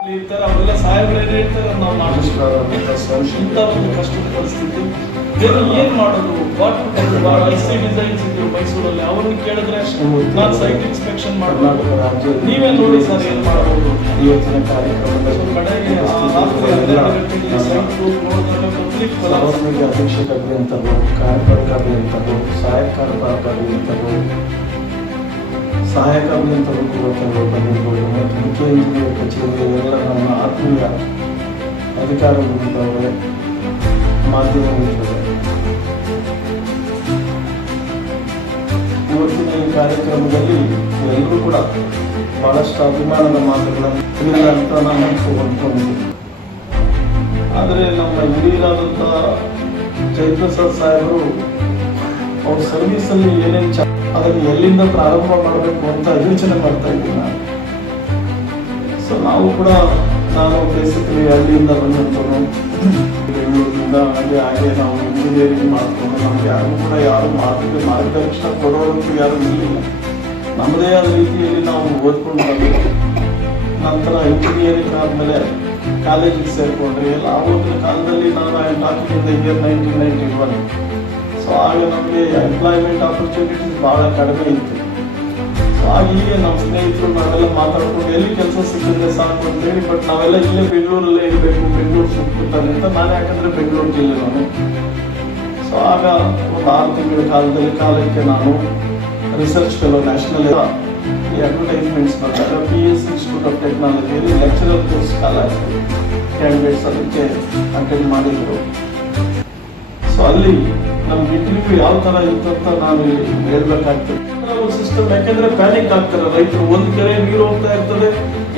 ಇರ್ತಾರೆ ಅವರೆಲ್ಲ ಸಾಹೇಬ್ರೇನು ಹೇಳ್ತಾರೆ ನಾವು ಇಂಥ ಒಂದು ಕಷ್ಟದ ಪರಿಸ್ಥಿತಿ. ಬೇರೆ ಏನ್ ಮಾಡೋದು? ವಾಟ್ ಐ ಸಿ ಡಿಸೈನ್ಸ್ ಇದ್ರು ಮೈಸೂರಲ್ಲಿ. ಅವ್ರನ್ನ ಕೇಳಿದ್ರೆ ನಾನು ಸೈಟ್ ಇನ್ಸ್ಪೆಕ್ಷನ್ ಮಾಡಬೇಕು. ನೀವೇ ನೋಡಿ ಸರ್ ಏನ್ ಮಾಡಬಹುದು ಇವತ್ತಿನ ಕಾರ್ಯಕ್ರಮದ ಕಡೆಗೆ ಆ ರಾತ್ರಿ ಹನ್ನೆರಡು ಗಂಟೆಗೆ ಸೈಟ್ ನೋಡಿದ್ರೆ ಪಬ್ಲಿಕ್ ಸಾರ್ವಜನಿಕ ಅಧೀಕ್ಷಕ ಅಭಿಯಂತರು ಸಹಾಯಕ ಅಭಿಯಂತರು ಕೂಡ ಕೆಲವರು ಬಂದಿರ್ಬೋದು ಮತ್ತು ಮುಖ್ಯ ಇಂಜಿನಿಯರ್ ಎಲ್ಲ ನಮ್ಮ ಆತ್ಮೀಯ ಅಧಿಕಾರಿಗಳಿದ್ದಾವೆ ಮಾಧ್ಯಮಗಳಿದ್ದಾವೆ ಇವತ್ತಿನ ಈ ಕಾರ್ಯಕ್ರಮದಲ್ಲಿ ಎಲ್ಲರೂ ಕೂಡ ಬಹಳಷ್ಟು ಅಭಿಮಾನದ ಮಾತುಗಳನ್ನು ಇಲ್ಲ ಅಂತ ನಾನು ಅನ್ಕೊಂಡಿದ್ದೀನಿ ಆದರೆ ನಮ್ಮ ಹಿರಿಯರಾದಂಥ ಜಯಪ್ರಸಾದ್ ಸಾಹೇಬರು ಅವ್ರ ಸರ್ವಿಸಲ್ಲಿ ಏನೇನು ಚ ಅದನ್ನು ಎಲ್ಲಿಂದ ಪ್ರಾರಂಭ ಮಾಡಬೇಕು ಅಂತ ಯೋಚನೆ ಮಾಡ್ತಾ ಇದ್ದೀನಿ ಸೊ ನಾವು ಕೂಡ ನಾನು ಬೇಸಿಕಲಿ ಅಲ್ಲಿಂದ ಬಂದಂಥವ್ರು ಬೆಂಗಳೂರಿನಿಂದ ಅಲ್ಲಿ ಹಾಗೆ ನಾವು ಇಂಜಿನಿಯರಿಂಗ್ ಮಾಡ್ಕೊಂಡು ನಮ್ಗೆ ಯಾರು ಕೂಡ ಯಾರು ಮಾರ್ಗ ಮಾರ್ಗದರ್ಶನ ಕೊಡೋದಕ್ಕೆ ಯಾರು ಇರಲಿಲ್ಲ. ನಮ್ಮದೇ ಆದ ರೀತಿಯಲ್ಲಿ ನಾವು ಓದ್ಕೊಂಡು ಬರಬೇಕು ನಂತರ ಇಂಜಿನಿಯರಿಂಗ್ ಆದಮೇಲೆ ಕಾಲೇಜಿಗೆ ಸೇರಿಕೊಂಡ್ರಿ ಎಲ್ಲ ಆವಾಗಿನ ಕಾಲದಲ್ಲಿ ನಾನು I talking year nineteen ninety one ಆಗ ನಮಗೆ ಎಂಪ್ಲಾಯ್ಮೆಂಟ್ ಆಪರ್ಚುನಿಟೀಸ್ ಭಾಳ ಕಡಿಮೆ ಇತ್ತು. ಹೀಗೆ ನಮ್ಮ ಸ್ನೇಹಿತರು ನಾವೆಲ್ಲ ಮಾತಾಡ್ಕೊಂಡು ಎಲ್ಲಿ ಕೆಲಸ ಸಿಗುತ್ತೆ ಸಾಕು ಅಂತೇಳಿ ಬಟ್ ನಾವೆಲ್ಲ ಇಲ್ಲೇ ಬೆಂಗಳೂರಲ್ಲೇ ಇರಬೇಕು, ಬೆಂಗಳೂರು ಸುತ್ತಮುತ್ತಲೇ ಅಂತ ನಾನು ಯಾಕಂದ್ರೆ ಬೆಂಗಳೂರು ಜಿಲ್ಲೆ ನಾನು ಸೊ ಆಗ ಒಂದು ಆರು ತಿಂಗಳ ಕಾಲದಲ್ಲಿ ಕಾಲಕ್ಕೆ ನಾನು ರಿಸರ್ಚ್ ಫೆಲೋ ನ್ಯಾಷನಲ್ ಈ ಅಡ್ವರ್ಟೈಸ್ಮೆಂಟ್ಸ್ ಬಂದಾಗ ಪಿ ಎಸ್ ಇನ್ಸ್ಟಿಟ್ಯೂಟ್ ಆಫ್ ಟೆಕ್ನಾಲಜಿಯಲ್ಲಿ ಲೆಕ್ಚರರ್ ಕೋರ್ಸ್ ಕಾಲ ಕ್ಯಾಂಡಿಡೇಟ್ಸ್ ಅದಕ್ಕೆ ಅಟೆಂಡ್ ಮಾಡಿದ್ರು. ಸೊ ಅಲ್ಲಿ ನಮ್ಗೆ ಇಂಟರ್ವ್ಯೂ ಯಾವ ತರ ಇತ್ತು ಅಂತ ನಾನು ಹೇಳ್ಬೇಕಾಗ್ತದೆ. ಸಿಸ್ಟಮ್ ಯಾಕೆಂದ್ರೆ ಪ್ಯಾನಿಕ್ ಆಗ್ತಾರೆ. ರೈತರು ಒಂದು ಕೆರೆ ನೀರು ಹೋಗ್ತಾ ಇರ್ತದೆ,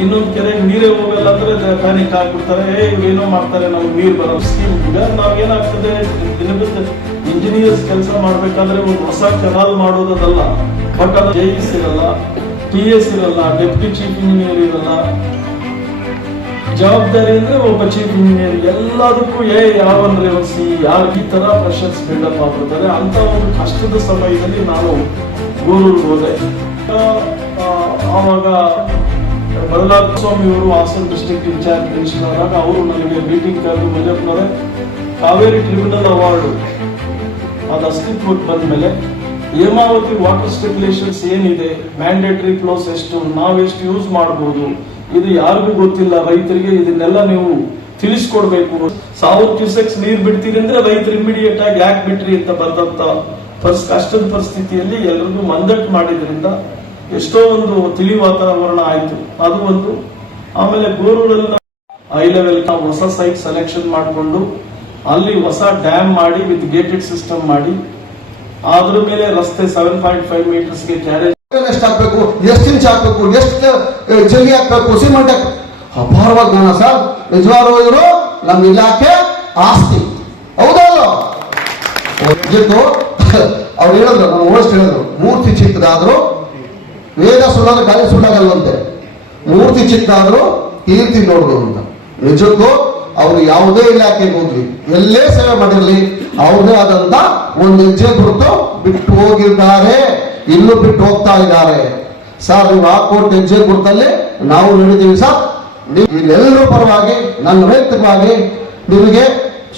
ಇನ್ನೊಂದು ಕೆರೆ ನೀರೇ ಹೋಗಲ್ಲ ಅಂದ್ರೆ ಪ್ಯಾನಿಕ್ ಆಗ್ಬಿಡ್ತಾರೆ. ಏ, ಏನೋ ಮಾಡ್ತಾರೆ, ನಾವು ನೀರು ಬರೋ ಸ್ಕೀಮ್ ಈಗ ನಾವ್ ಏನಾಗ್ತದೆ ದಿನದ ಇಂಜಿನಿಯರ್ಸ್ ಕೆಲಸ ಮಾಡಬೇಕಾದ್ರೆ ಒಂದು ಹೊಸ ಕೆನಾಲ್ ಮಾಡೋದಲ್ಲ ಬಟ್ ಅದು ಜೆ ಇಸ್ ಇರಲ್ಲ ಟಿ ಎಸ್ ಇರಲ್ಲ ಡೆಪ್ಟಿ ಚೀಫ್ ಇಂಜಿನಿಯರ್ ಇರಲ್ಲ ಜವಾಬ್ದಾರಿ ಅಂದ್ರೆ ಒಬ್ಬ ಚೀಫ್ ಇಂಜಿನಿಯರ್ ಎಲ್ಲದಕ್ಕೂ, ಏ ಯಾವನ್ ರೇವಸಿ ಯಾರು ಈ ತರ ಪ್ರೆಷರ್ಸ್ ಬಿಲ್ಡಪ್ ಆಗ್ಬಿಡ್ತಾರೆ? ಅಂತ ಒಂದು ಕಷ್ಟದ ಸಮಯದಲ್ಲಿ ನಾನು ಗೂರೂರ್ಗೆ ಹೋದೆ. ಆವಾಗ ಬದಲಾದ ಸ್ವಾಮಿ ಅವರು ಹಾಸನ್ ಡಿಸ್ಟ್ರಿಕ್ಟ್ ಇನ್ಚಾರ್ಜ್ ಮಿನಿಸ್ಟರ್ ಆದಾಗ ಅವರು ನನಗೆ ಮೀಟಿಂಗ್ ಕರೆದು ಮಜಪ್ನವರೆ ಕಾವೇರಿ ಟ್ರಿಬ್ಯುನಲ್ ಅವಾರ್ಡು ಅದು ಅಸ್ತಿತ್ವಕ್ಕೆ ಬಂದ್ಮೇಲೆ ಹೇಮಾವತಿ ವಾಟರ್ ಸ್ಪೆಕ್ಯುಲೇಷನ್ಸ್ ಏನಿದೆ? ಮ್ಯಾಂಡೇಟರಿ ಫ್ಲೋಸ್ ಎಷ್ಟು? ನಾವೆಷ್ಟು ಯೂಸ್ ಮಾಡ್ಬೋದು? ಇದು ಯಾರಿಗೂ ಗೊತ್ತಿಲ್ಲ. ರೈತರಿಗೆ ಇದನ್ನೆಲ್ಲ ನೀವು ತಿಳಿಸ್ಕೊಡ್ಬೇಕು. ಸಾವಿರ ಕ್ಯೂಸೆಕ್ಸ್ ನೀರ್ ಬಿಡ್ತೀರಿ ಅಂದ್ರೆ ರೈತರು ಇಮಿಡಿಯೇಟ್ ಆಗಿ ಯಾಕೆ ಬಿಟ್ರಿ ಅಂತ ಬರ್ದಂತ ಕಷ್ಟದ ಪರಿಸ್ಥಿತಿಯಲ್ಲಿ ಎಲ್ಲರಿಗೂ ಮಂದಟ್ ಮಾಡಿದ್ರಿಂದ ಎಷ್ಟೋ ಒಂದು ತಿಳಿ ವಾತಾವರಣ ಆಯ್ತು. ಅದು ಒಂದು. ಆಮೇಲೆ ಗೋರೂರಲ್ಲಿ ಹೈ ಲೆವೆಲ್ ನಾವು ಹೊಸ ಸೈಟ್ ಸೆಲೆಕ್ಷನ್ ಮಾಡಿಕೊಂಡು ಅಲ್ಲಿ ಹೊಸ ಡ್ಯಾಮ್ ಮಾಡಿ ವಿತ್ ಗೇಟೆಡ್ ಸಿಸ್ಟಮ್ ಮಾಡಿ ಅದ್ರ ಮೇಲೆ ರಸ್ತೆ ಸೆವೆನ್ ಪಾಯಿಂಟ್ ಫೈವ್ ಮೀಟರ್ಸ್ಗೆ ಕ್ಯಾರೇಜ್ ಎಷ್ಟು ಹಾಕ್ಬೇಕು, ಎಷ್ಟು ಇಂಚ್ ಹಾಕ್ಬೇಕು, ಎಷ್ಟು ಜಲ್ಲಿ ಹಾಕ್ಬೇಕು ಸಿಮೆಂಟ್ ಹಾಕ್ಬೇಕು ಅಪಾರವಾದ ಜ್ಞಾನ ಸರ್. ನಿಜವಾಗ್ಲೂ ಇವರು ನಮ್ಮ ಇಲಾಖೆ ಆಸ್ತಿ. ಹೌದಲ್ಲ ಅವ್ರು ಹೇಳಿದ್ರು, ನಮ್ಮ ಓಸ್ಟ್ ಹೇಳಿದ್ರು, ಮೂರ್ತಿ ಚಿಕ್ಕದಾದ್ರು, ವೇದ ಸುಳ್ಳಾದ್ರೆ ಗಾಳಿ ಸುಳ್ಳಾಗಲ್ವಂತೆ. ಮೂರ್ತಿ ಚಿಕ್ಕದಾದ್ರು ಕೀರ್ತಿ ನೋಡುದು ಅಂತ. ನಿಜಕ್ಕೂ ಅವರು ಯಾವುದೇ ಇಲಾಖೆಗೆ ಹೋಗ್ಲಿ, ಎಲ್ಲೇ ಸೇವೆ ಮಾಡಿರ್ಲಿ, ಅವ್ರದೇ ಆದಂತ ಒಂದು ಹೆಜ್ಜೆ ಗುರುತು ಬಿಟ್ಟು ಹೋಗಿದ್ದಾರೆ. ಇನ್ನು ಬಿಟ್ಟು ಹೋಗ್ತಾ ಇದ್ದಾರೆ. ಸರ್, ನೀವು ಹಾಕೊಟ್ಟು ಹೆಜ್ಜೆ ಗುರುತಲ್ಲಿ ನಾವು ನೀಡಿದ್ದೀವಿ ಸರ್ ಇಲ್ಲೆಲ್ಲರೂ ಪರವಾಗಿ, ನನ್ನ ವೈಯಕ್ತಿಕವಾಗಿ ನಿಮಗೆ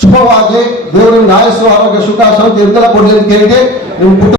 ಶುಭವಾಗಿ ದೇವರು ನಾಯಿಸುವ ಆಯಸ್ಸು, ಆರೋಗ್ಯ, ಸುಖ, ಶಾಂತಿ ಎಂತೆಲ್ಲ ಕೊಡಲಿ ಅಂತ ಕೇಳಿ ನಿಮ್ಮ